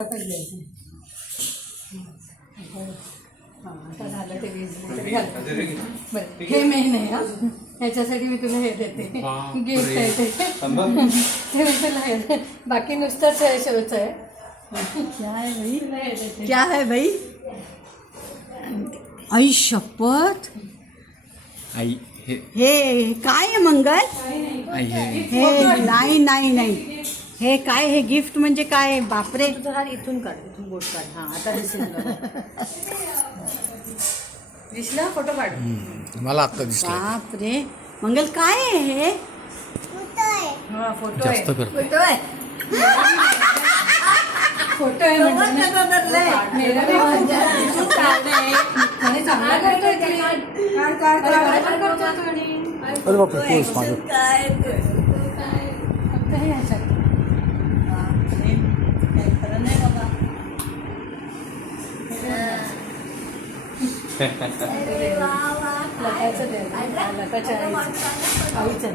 आता झालं ते बरं हे मेन आहे हा. ह्याच्यासाठी मी तुला हे देते, गिफ्ट आहे ते. ते मी तुला हे बाकी नुसतंच आहे, शोचं आहे. क्या है भाई? तुला हे देते. क्या है भाई? आई शपथ, आई हे काय आहे मंगल? आई हे हे नाही नाही नाही, हे काय, हे गिफ्ट म्हणजे काय? बापरे. तुझा हात इथून काढ, इथून बोट काढ. हां आता दिसेल तुला. दिसला फोटो काढ. मला आत्ता दिसलं. बापरे मंगल, काय आहे हे? हा फोटो आहे. जास्त कर. फोटो आहे. फोटो आहे म्हणजे मेरा भी म्हणजे आणि चांगला करतोय ते. अरे काय पण करतोय तो आणि अरे बापरे, पोच मागे. काय फक्त हे ह्याच्यात. बापरे, काय खरं नाही बाबा. लताचं ते लताच्या आईचं.